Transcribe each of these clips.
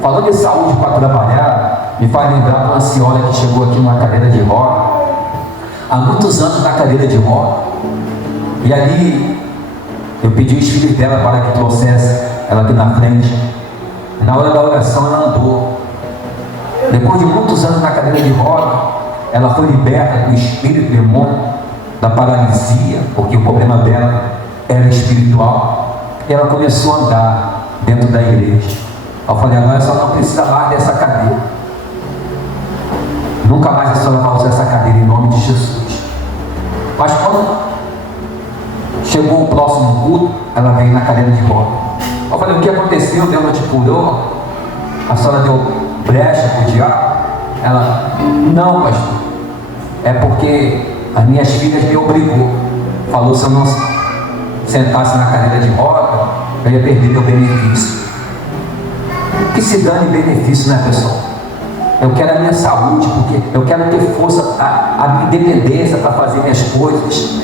Falando de saúde para trabalhar, me faz lembrar de uma senhora que chegou aqui numa cadeira de roda, há muitos anos na cadeira de roda, e ali eu pedi os filhos dela para que trouxesse ela aqui na frente. Na hora da oração ela andou. Depois de muitos anos na cadeira de roda, ela foi liberta do espírito demônio, da paralisia, porque o problema dela era espiritual, e ela começou a andar dentro da igreja. Eu falei, agora só não precisa mais dessa cadeira, nunca mais a senhora vai usar essa cadeira, em nome de Jesus. Mas quando chegou o próximo culto, ela veio na cadeira de roda. Eu falei, o que aconteceu? Deus te curou? A senhora deu brecha para o diabo? Ela, não, pastor, é porque as minhas filhas me obrigou. Falou, se eu não sentasse na cadeira de roda, eu ia perder meu benefício. Que se dane benefício, né, pessoal? Eu quero a minha saúde, porque eu quero ter força, a minha independência para fazer minhas coisas.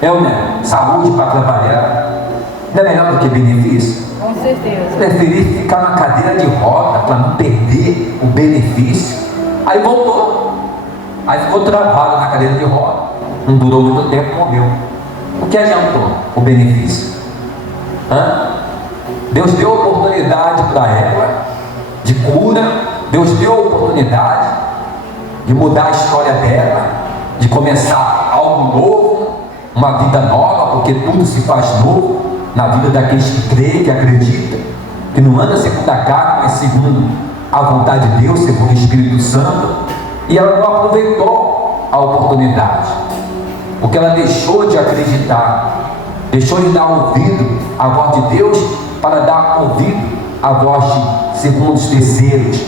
Né? Saúde para trabalhar. Não é melhor do que benefício? Com certeza. Preferi ficar na cadeira de roda para não perder o benefício. Aí voltou. Aí ficou travado na cadeira de roda. Não durou muito tempo, morreu. O que adiantou o benefício? Deus deu oportunidade para ela de cura. Deus deu oportunidade de mudar a história dela, de começar algo novo, uma vida nova, porque tudo se faz novo na vida daqueles que creem, que acreditam, que não anda segundo a carne, mas segundo a vontade de Deus, segundo o Espírito Santo. E ela não aproveitou a oportunidade, porque ela deixou de acreditar, deixou de dar ouvido à voz de Deus para dar ouvido à voz de segundos, terceiros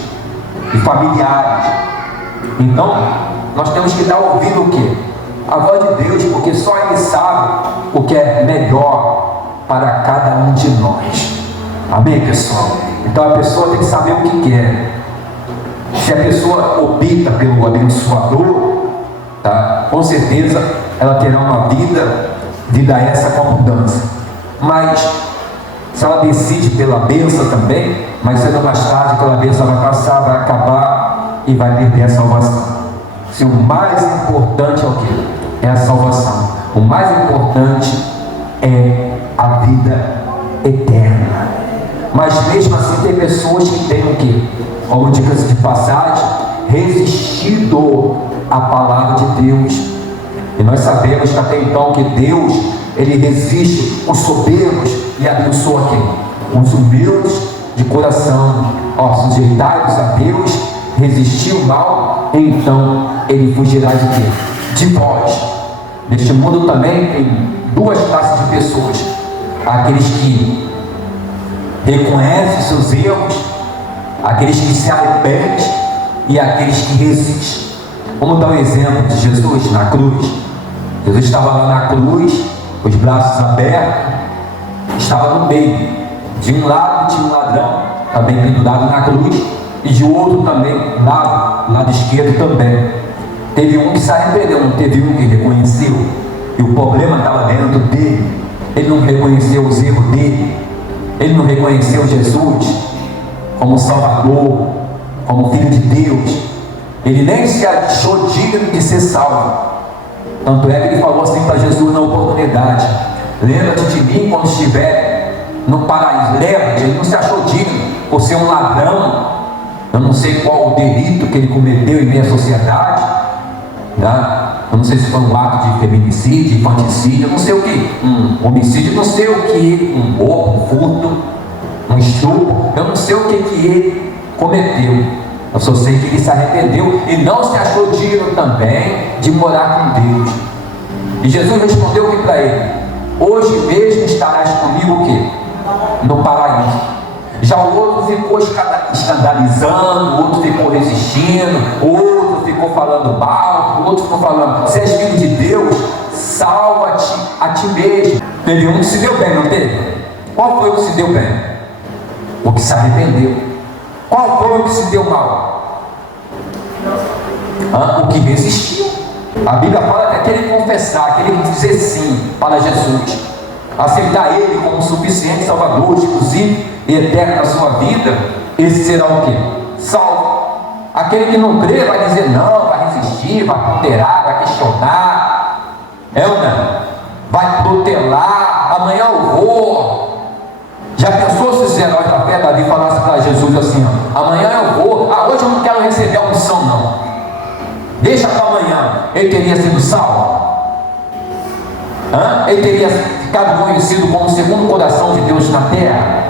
e familiares. Então nós temos que dar ouvido o quê? A voz de Deus, porque só Ele sabe o que é melhor para cada um de nós. Amém, pessoal? Então a pessoa tem que saber o que quer. Se a pessoa opta pelo abençoador, tá? Com certeza ela terá uma vida essa com abundância. Mas se ela decide pela bênção também, mais cedo ou mais tarde aquela bênção vai passar, vai acabar e vai perder a salvação. Se o mais importante é o que? É a salvação. O mais importante é a vida eterna. Mas mesmo assim tem pessoas que têm o que? Como dicas de passagem, resistido à palavra de Deus. E nós sabemos que até então que Deus, Ele resiste os soberbos e abençoa quem? Os humildes de coração. Sujeitai-vos a Deus, resistir o mal, então Ele fugirá de quê? De vós. Neste mundo também tem duas classes de pessoas: aqueles que reconhecem seus erros, aqueles que se arrependem e aqueles que resistem. Vamos dar um exemplo de Jesus na cruz. Jesus estava lá na cruz, os braços abertos, estava no meio. De um lado tinha um ladrão, também pendurado na cruz, e de outro também, lado esquerdo também. Teve um que se arrependeu, não teve um que reconheceu. E o problema estava dentro dele. Ele não reconheceu os erros dele. Ele não reconheceu Jesus como Salvador, como Filho de Deus. Ele nem se achou digno de ser salvo. Tanto é que ele falou assim para Jesus na oportunidade: lembra-te de mim quando estiver no paraíso. Lembra-te. Ele não se achou digno por ser um ladrão. Eu não sei qual o delito que ele cometeu em meia sociedade, né? Eu não sei se foi um ato de feminicídio, infanticídio, eu não sei o que, um homicídio, não sei o que, um roubo, um furto, um estupro, eu não sei o que ele cometeu. Eu só sei que ele se arrependeu e não se achou digno também de morar com Deus. E Jesus respondeu o que para ele? Hoje mesmo estarás comigo o quê? No paraíso. Já o outro ficou escandalizando, o outro ficou resistindo, o outro ficou falando mal, o outro ficou falando: se és filho de Deus, salva-te a ti mesmo. Teve um que se deu bem, não teve? Qual foi o que se deu bem? O que se arrependeu. Qual foi o que se deu mal? O que resistiu. A Bíblia fala que aquele confessar, aquele dizer sim para Jesus, aceitar Ele como suficiente Salvador, exclusivo e eterno na sua vida, esse será o quê? Salvo. Aquele que não crê vai dizer não, vai resistir, vai ponderar, vai questionar, ou não? Vai protelar, amanhã eu vou. Já pensou se os heróis da fé, Davi, falasse para Jesus assim, ó, amanhã eu vou, hoje eu não quero receber a unção não, deixa para amanhã, ele teria sido salvo? Ele teria ficado conhecido como o segundo coração de Deus na terra?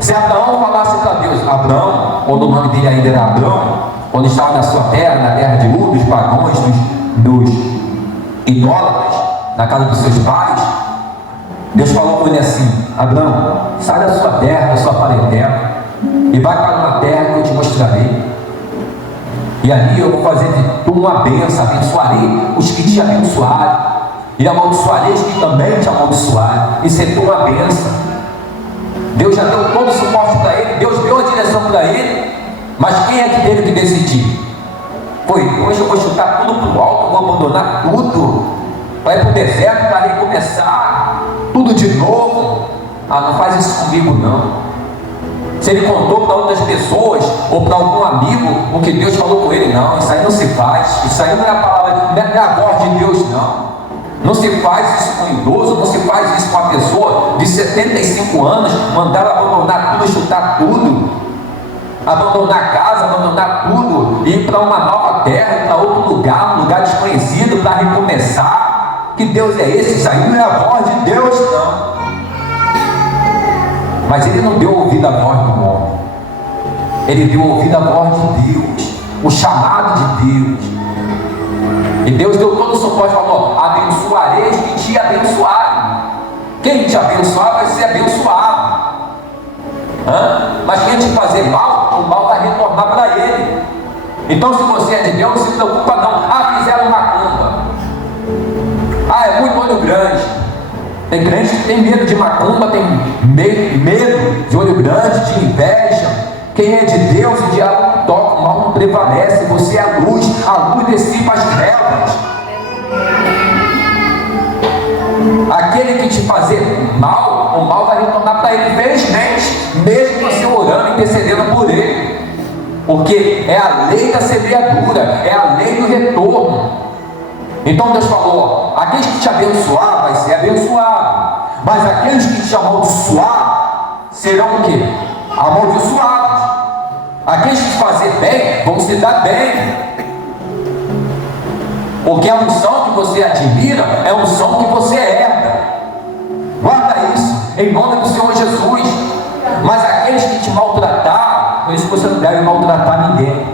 Se Abraão falasse para Deus, Abraão, quando o nome dele ainda era Abraão, quando estava na sua terra, na terra de Ur, dos pagãos, dos idólatras, na casa dos seus pais, Deus falou com ele assim, Abraão, sai da sua terra, da sua parentela, e vai para uma terra que eu te mostrarei, e ali eu vou fazer de tu uma bênção, abençoarei os que te abençoarem, e amaldiçoarei os que também te amaldiçoarem, e ser tu uma bênção. Deus já deu todo o suporte para ele, Deus deu a direção para ele, mas quem é que teve que decidir? Foi, hoje eu vou chutar tudo para o alto, vou abandonar tudo, vai para o deserto para recomeçar tudo de novo. Não faz isso comigo não. Se ele contou para outras pessoas ou para algum amigo o que Deus falou com ele, não, isso aí não se faz, isso aí não é a palavra, não é a voz de Deus não. Não se faz isso com um idoso, não se faz isso com uma pessoa de 75 anos, mandar abandonar tudo, chutar tudo, abandonar a casa, abandonar tudo, ir para uma nova terra, ir para outro lugar, um lugar desconhecido, para recomeçar. Que Deus é esse? Isso aí não é a voz de Deus, não. Mas ele não deu ouvido à voz do homem, ele deu ouvido à voz de Deus, o chamado de Deus. E Deus deu todo o suporte, falou, abençoarei os que te abençoarem. Quem te abençoar vai ser abençoado. Mas quem te fazer mal, o mal vai retornar para ele. Então se você é de Deus, não se preocupa não. Fizeram macumba. É muito olho grande. Tem crente que tem medo de macumba, tem medo de olho grande, de inveja. Quem é de Deus, o diabo não toca, o mal não prevalece. Você é a luz dissipa as trevas. Aquele que te fazer mal, o mal vai retornar para ele, infelizmente, mesmo você orando e intercedendo por ele, porque é a lei da semeadura, é a lei do retorno. Então Deus falou, aqueles que te abençoar vai ser abençoado, mas aqueles que te amaldiçoar serão o quê? Amaldiçoados. Aqueles que te fazer bem vão se dar bem, porque a unção que você admira é a unção que você herda. Guarda isso, em nome do Senhor Jesus. Mas aqueles que te maltrataram, por isso que você não deve maltratar ninguém,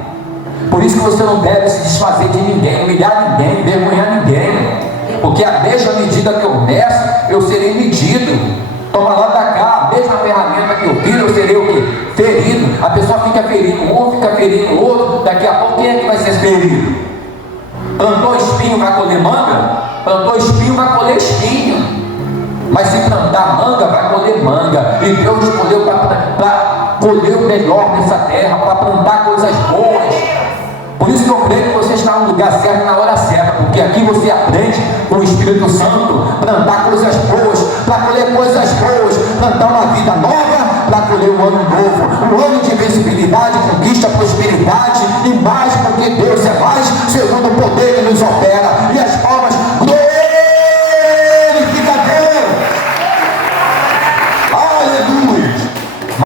por isso que você não deve se desfazer de ninguém, humilhar ninguém, envergonhar ninguém, porque a mesma medida que eu meço, eu serei medido. Toma lá da cá, a mesma ferramenta que eu tiro, eu serei o quê? Ferido. A pessoa fica ferindo um, fica ferindo o outro, daqui a pouco quem é que vai ser ferido? Plantou espinho, vai colher manga? Plantou espinho, vai colher espinho. Mas se plantar manga, vai colher manga. E Deus escolheu para colher o melhor dessa terra, para plantar coisas boas. Por isso que eu creio que você está no lugar certo, na hora certa, porque aqui você aprende com o Espírito Santo, plantar coisas boas, para colher coisas boas, plantar uma vida nova, para colher um ano novo, um ano de visibilidade, conquista, prosperidade, e mais, porque Deus é mais, segundo o poder que nos opera, e as palmas